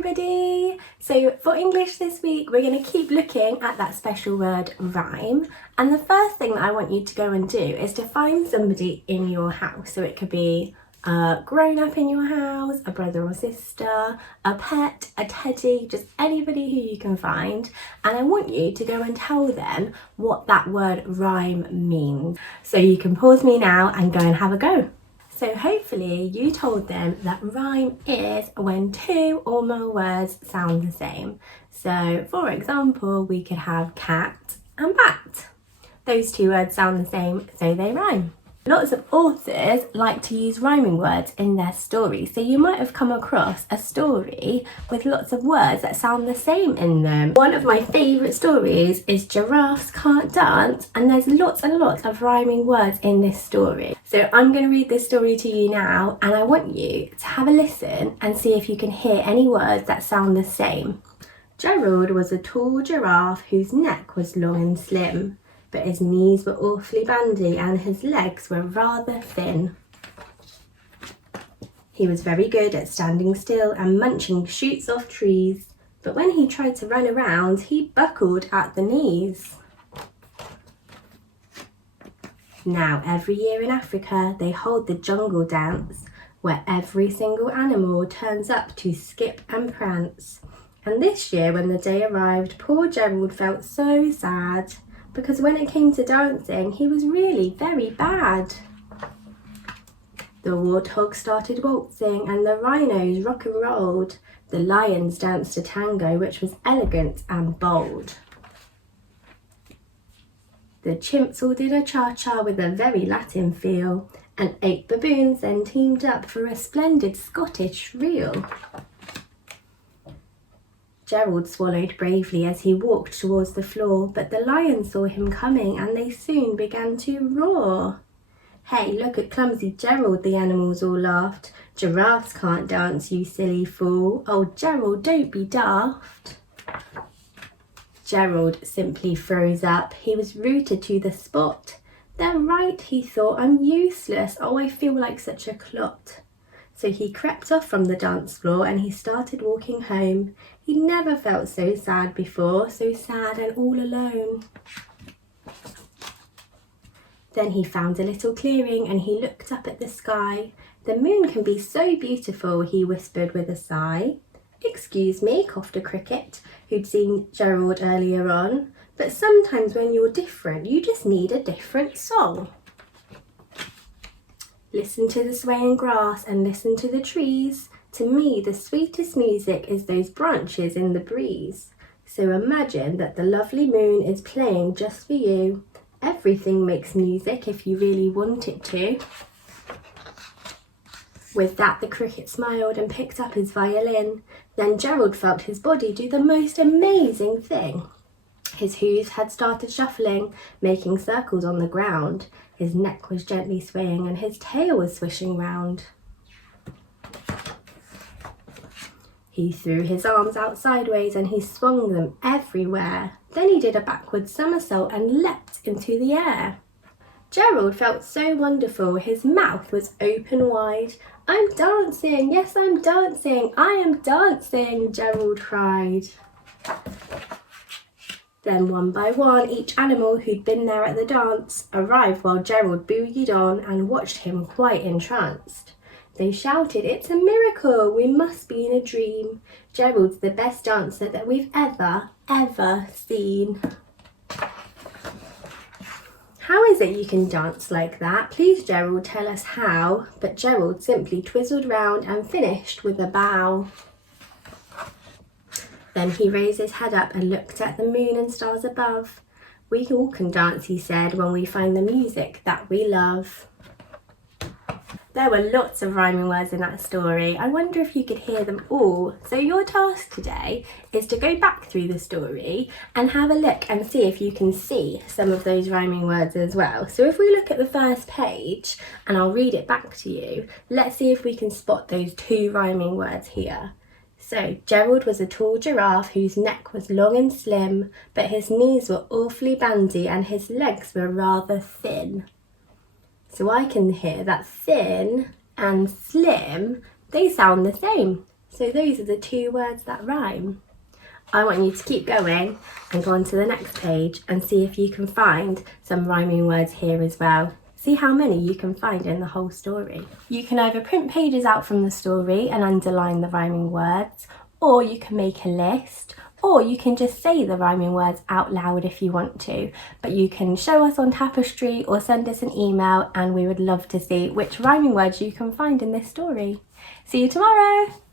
everybody! So for English this week we're going to keep looking at that special word rhyme, and the first thing that I want you to go and do is to find somebody in your house. So it could be a grown-up in your house, a brother or sister, a pet, a teddy, just anybody who you can find, and I want you to go and tell them what that word rhyme means. So you can pause me now and go and have a go. So hopefully you told them that rhyme is when two or more words sound the same. So for example, we could have cat and bat. Those two words sound the same, so they rhyme. Lots of authors like to use rhyming words in their stories, so you might have come across a story with lots of words that sound the same in them. One of my favourite stories is Giraffes Can't Dance, and there's lots and lots of rhyming words in this story. So I'm going to read this story to you now, and I want you to have a listen and see if you can hear any words that sound the same. Gerald was a tall giraffe whose neck was long and slim, but his knees were awfully bandy and his legs were rather thin. He was very good at standing still and munching shoots off trees, but when he tried to run around, he buckled at the knees. Now, every year in Africa, they hold the jungle dance, where every single animal turns up to skip and prance. And this year, when the day arrived, poor Gerald felt so sad, because when it came to dancing, he was really very bad. The warthogs started waltzing and the rhinos rock and rolled. The lions danced a tango which was elegant and bold. The chimps all did a cha-cha with a very Latin feel, and 8 baboons then teamed up for a splendid Scottish reel. Gerald swallowed bravely as he walked towards the floor, but the lions saw him coming and they soon began to roar. "Hey, look at clumsy Gerald," the animals all laughed. "Giraffes can't dance, you silly fool. Oh, Gerald, don't be daft." Gerald simply froze up. He was rooted to the spot. "They're right," he thought. "I'm useless. Oh, I feel like such a clot." So he crept off from the dance floor and he started walking home. He never felt so sad before, so sad and all alone. Then he found a little clearing and he looked up at the sky. "The moon can be so beautiful," he whispered with a sigh. "Excuse me," coughed a cricket, who'd seen Gerald earlier on, "but sometimes when you're different, you just need a different song. Listen to the swaying grass and listen to the trees. To me, the sweetest music is those branches in the breeze. So imagine that the lovely moon is playing just for you. Everything makes music if you really want it to." With that, the cricket smiled and picked up his violin. Then Gerald felt his body do the most amazing thing. His hooves had started shuffling, making circles on the ground. His neck was gently swaying and his tail was swishing round. He threw his arms out sideways and he swung them everywhere. Then he did a backward somersault and leapt into the air. Gerald felt so wonderful, his mouth was open wide. "I'm dancing, yes I'm dancing, I am dancing," Gerald cried. Then one by one, each animal who'd been there at the dance arrived while Gerald boogied on and watched him quite entranced. They shouted, "It's a miracle, we must be in a dream. Gerald's the best dancer that we've ever seen." "How is it you can dance like that? Please, Gerald, tell us how." But Gerald simply twizzled round and finished with a bow. Then he raised his head up and looked at the moon and stars above. "We all can dance," he said, "when we find the music that we love." There were lots of rhyming words in that story. I wonder if you could hear them all. So your task today is to go back through the story and have a look and see if you can see some of those rhyming words as well. So if we look at the first page, and I'll read it back to you, let's see if we can spot those 2 rhyming words here. So, Gerald was a tall giraffe whose neck was long and slim, but his knees were awfully bandy and his legs were rather thin. So I can hear that thin and slim, they sound the same. So those are the 2 words that rhyme. I want you to keep going and go on to the next page and see if you can find some rhyming words here as well. See how many you can find in the whole story. You can either print pages out from the story and underline the rhyming words, or you can make a list, or you can just say the rhyming words out loud if you want to. But you can show us on Tapestry or send us an email and we would love to see which rhyming words you can find in this story. See you tomorrow!